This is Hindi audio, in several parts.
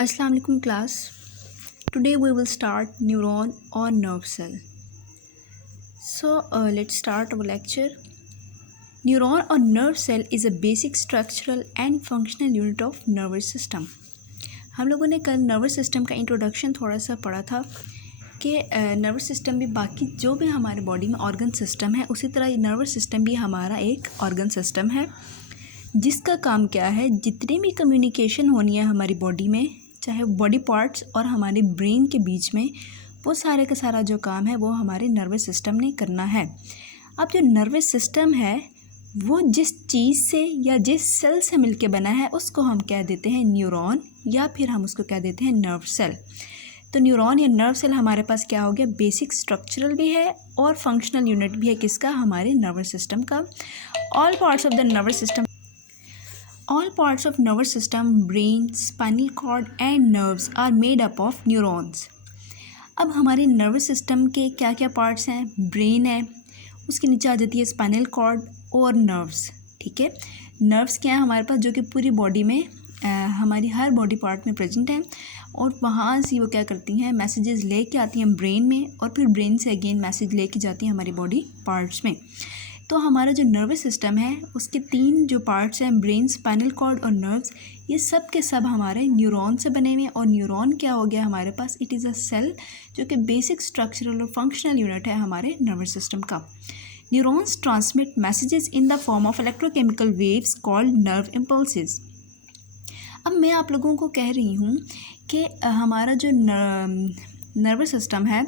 Assalamu alaikum class. Today we will start neuron or nerve cell. Let's start our lecture. Neuron or nerve cell is a basic structural and functional unit of nervous system. हम लोगों ने कल नर्वस सिस्टम का इंट्रोडक्शन थोड़ा सा पढ़ा था कि नर्वस सिस्टम भी बाकी जो भी हमारे बॉडी में ऑर्गन सिस्टम है उसी तरह नर्वस सिस्टम भी हमारा एक ऑर्गन सिस्टम है जिसका काम क्या है, जितनी भी कम्युनिकेशन होनी है हमारी बॉडी में, चाहे बॉडी पार्ट्स और हमारे ब्रेन के बीच में, वो सारे का सारा जो काम है वो हमारे नर्वस सिस्टम ने करना है। अब जो नर्वस सिस्टम है वो जिस चीज़ से या जिस सेल से मिलके बना है उसको हम कह देते हैं न्यूरॉन या फिर हम उसको कह देते हैं नर्व सेल। तो न्यूरॉन या नर्व सेल हमारे पास क्या हो गया, बेसिक स्ट्रक्चरल भी है और फंक्शनल यूनिट भी है किसका, हमारे नर्वस सिस्टम का। All parts of the nervous system All parts of nervous system, brain, spinal cord and nerves are made up of neurons. अब हमारे नर्वस सिस्टम के क्या क्या पार्ट्स हैं, ब्रेन है, उसके नीचे आ जाती है स्पाइनल कॉर्ड और नर्व्स। ठीक है, नर्व्स क्या है हमारे पास, जो कि पूरी बॉडी में हमारी हर बॉडी पार्ट में प्रेजेंट हैं और वहाँ से वो क्या करती हैं, मैसेजेस लेके आती हैं ब्रेन में और फिर ब्रेन से अगेन मैसेज लेके जाती हैं हमारी बॉडी पार्ट्स में। तो हमारा जो नर्वस सिस्टम है उसके तीन जो पार्ट्स हैं, ब्रेन, स्पाइनल कॉर्ड और नर्व्स, ये सब के सब हमारे न्यूरॉन से बने हुए हैं। और न्यूरॉन क्या हो गया हमारे पास, इट इज़ अ सेल जो कि बेसिक स्ट्रक्चरल और फंक्शनल यूनिट है हमारे नर्वस सिस्टम का। Neurons transmit messages in the form of electrochemical waves called nerve impulses. अब मैं आप लोगों को कह रही हूँ कि हमारा जो नर्वस सिस्टम है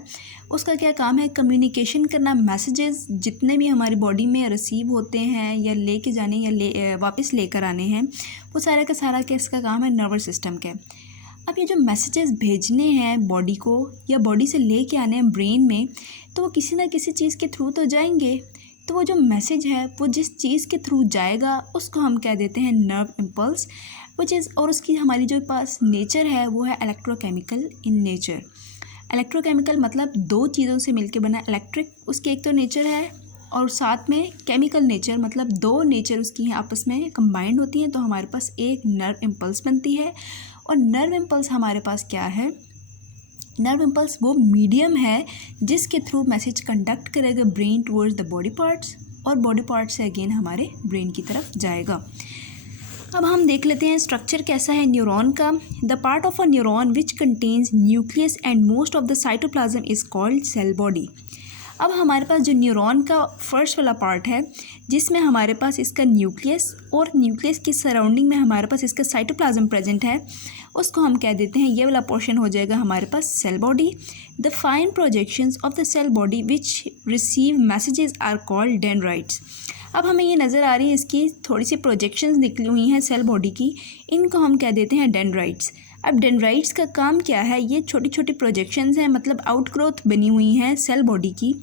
उसका क्या काम है, कम्युनिकेशन करना, मैसेजेस जितने भी हमारी बॉडी में रिसीव होते हैं या लेके जाने या वापस लेकर आने हैं, वो सारा का सारा किसका काम है, नर्वस सिस्टम के। अब ये जो मैसेजेस भेजने हैं बॉडी को या बॉडी से लेके आने हैं ब्रेन में, तो वो किसी ना किसी चीज़ के थ्रू तो जाएंगे। तो वो जो मैसेज है वो जिस चीज़ के थ्रू जाएगा उसको हम कह देते हैं नर्व इम्पल्स, विच इज़, और उसकी हमारी जो पास नेचर है वो है इलेक्ट्रोकेमिकल इन नेचर। इलेक्ट्रोकेमिकल मतलब दो चीज़ों से मिलके बना, इलेक्ट्रिक उसकी एक तो नेचर है और साथ में केमिकल नेचर, मतलब दो नेचर उसकी आपस में कंबाइंड होती हैं, तो हमारे पास एक नर्व इम्पल्स बनती है। और नर्व इम्पल्स हमारे पास क्या है, नर्व इम्पल्स वो मीडियम है जिसके थ्रू मैसेज कंडक्ट करेगा brain towards the body parts और बॉडी पार्ट्स से अगेन हमारे ब्रेन की तरफ जाएगा। अब हम देख लेते हैं स्ट्रक्चर कैसा है न्यूरॉन का। The part of a neuron which contains nucleus and most of the cytoplasm is called cell body. अब हमारे पास जो न्यूरॉन का फर्स्ट वाला पार्ट है जिसमें हमारे पास इसका न्यूक्लियस और न्यूक्लियस की सराउंडिंग में हमारे पास इसका साइटोप्लाज्म प्रेजेंट है, उसको हम कह देते हैं, ये वाला पोर्शन हो जाएगा हमारे पास cell body. The fine projections of the cell body which receive messages are called dendrites. अब हमें ये नज़र आ रही है, इसकी थोड़ी सी प्रोजेक्शंस निकली हुई हैं सेल बॉडी की, इनको हम कह देते हैं डेंड्राइट्स। अब डेंड्राइट्स का काम क्या है, ये छोटी छोटी प्रोजेक्शंस हैं, मतलब आउटग्रोथ बनी हुई हैं सेल बॉडी की।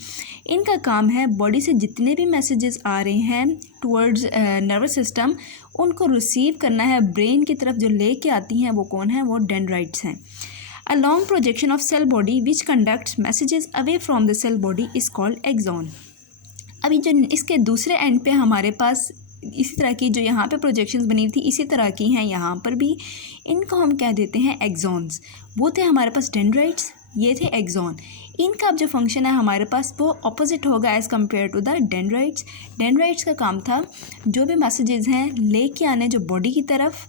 इनका काम है बॉडी से जितने भी मैसेजेस आ रहे हैं टुवर्ड्स नर्वस सिस्टम, उनको रिसीव करना है ब्रेन की तरफ, जो लेके आती हैं वो कौन है, वो डेंड्राइट्स हैं। A long projection of cell body which conducts messages away from the cell body is called axon. अभी जो इसके दूसरे एंड पे हमारे पास इसी तरह की जो यहाँ पे प्रोजेक्शंस बनी थी इसी तरह की हैं यहाँ पर भी, इनको हम कह देते हैं एक्सॉन्स। वो थे हमारे पास डेंड्राइट्स, ये थे एक्सॉन। इनका अब जो फंक्शन है हमारे पास वो ऑपोजिट होगा as compare to the dendrites. Dendrites का काम था जो भी मैसेजेस हैं लेके आने जो बॉडी की तरफ,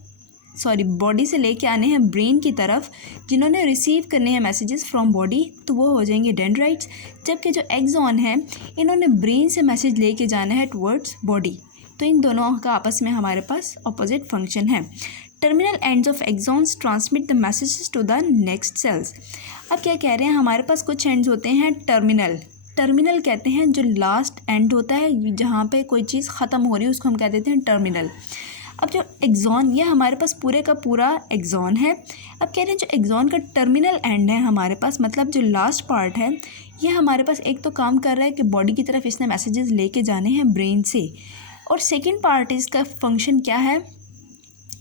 बॉडी से लेके आने हैं ब्रेन की तरफ, जिन्होंने रिसीव करने हैं मैसेजेस फ्रॉम बॉडी, तो वो हो जाएंगे डेंड्राइट्स। जबकि जो एक्सॉन है इन्होंने ब्रेन से मैसेज लेके जाना है टुवर्ड्स बॉडी, तो इन दोनों का आपस में हमारे पास ऑपोजिट फंक्शन है। Terminal ends of axons transmit the messages to the next cells. अब क्या कह रहे हैं, हमारे पास कुछ एंड्स होते हैं टर्मिनल कहते हैं जो लास्ट एंड होता है, जहाँ पे कोई चीज़ ख़त्म हो रही है उसको हम कह देते हैं टर्मिनल। अब जो एक्सॉन, ये हमारे पास पूरे का पूरा एक्सॉन है। अब कह रहे हैं जो एक्सॉन का टर्मिनल एंड है हमारे पास, मतलब जो लास्ट पार्ट है, ये हमारे पास एक तो काम कर रहा है कि बॉडी की तरफ इसने मैसेजेस लेके जाने हैं ब्रेन से, और सेकंड पार्ट इसका फंक्शन क्या है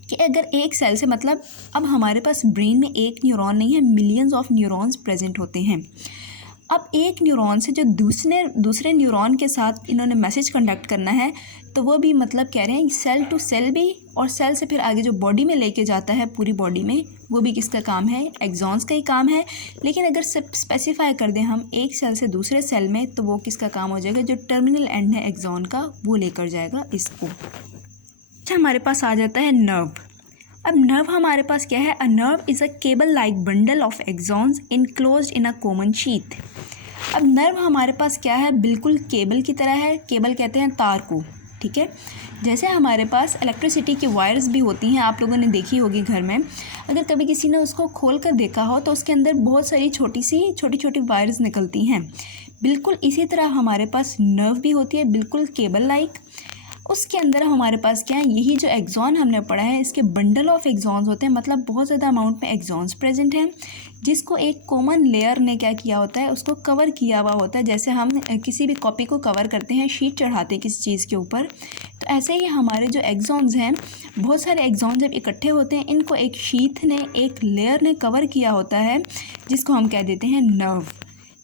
कि अगर एक सेल से, मतलब अब हमारे पास ब्रेन में एक न्यूरॉन नहीं है, मिलियंस ऑफ न्यूरॉन्स प्रेजेंट होते हैं। अब एक न्यूरॉन से जो दूसरे न्यूरॉन के साथ इन्होंने मैसेज कंडक्ट करना है, तो वो भी मतलब कह रहे हैं सेल टू सेल भी, और सेल से फिर आगे जो बॉडी में लेके जाता है पूरी बॉडी में, वो भी किसका काम है, एक्सॉन्स का ही काम है। लेकिन अगर स्पेसिफाई कर दें हम एक सेल से दूसरे सेल में, तो वो किसका काम हो जाएगा, जो टर्मिनल एंड है एक्सॉन का वो लेकर जाएगा इसको। अच्छा, हमारे पास आ जाता है नर्व। अब नर्व हमारे पास क्या है, a nerve is a cable like bundle of axons enclosed in a common sheath. अब नर्व हमारे पास क्या है, बिल्कुल केबल की तरह है। केबल कहते हैं तार को, ठीक है। जैसे हमारे पास इलेक्ट्रिसिटी की वायर्स भी होती हैं, आप लोगों ने देखी होगी घर में। अगर कभी किसी ने उसको खोल कर देखा हो तो उसके अंदर बहुत सारी छोटी छोटी वायर्स निकलती हैं। बिल्कुल इसी तरह हमारे पास नर्व भी होती है, बिल्कुल केबल लाइक। उसके अंदर हमारे पास क्या है, यही जो एक्सॉन हमने पढ़ा है, इसके बंडल ऑफ एक्सॉन्स होते हैं, मतलब बहुत ज़्यादा अमाउंट में एक्सॉन्स प्रेजेंट हैं, जिसको एक कॉमन लेयर ने क्या किया होता है, उसको कवर किया हुआ होता है। जैसे हम किसी भी कॉपी को कवर करते हैं, शीट चढ़ाते हैं किसी चीज़ के ऊपर, तो ऐसे ही हमारे जो एक्सॉन्स हैं, बहुत सारे एक्सॉन्स जब इकट्ठे होते हैं, इनको एक शीट ने, एक लेयर ने कवर किया होता है, जिसको हम कह देते हैं nerve.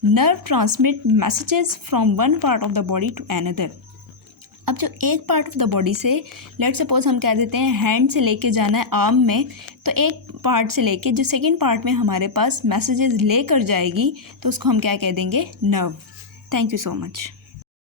Nerve transmit messages from one part of the body to another. अब जो एक पार्ट ऑफ द बॉडी से, लेट सपोज हम कह देते हैं हैंड से लेके जाना है आर्म में, तो एक पार्ट से लेके जो सेकंड पार्ट में हमारे पास मैसेजेस लेकर जाएगी, तो उसको हम क्या कह देंगे, nerve. Thank you so much.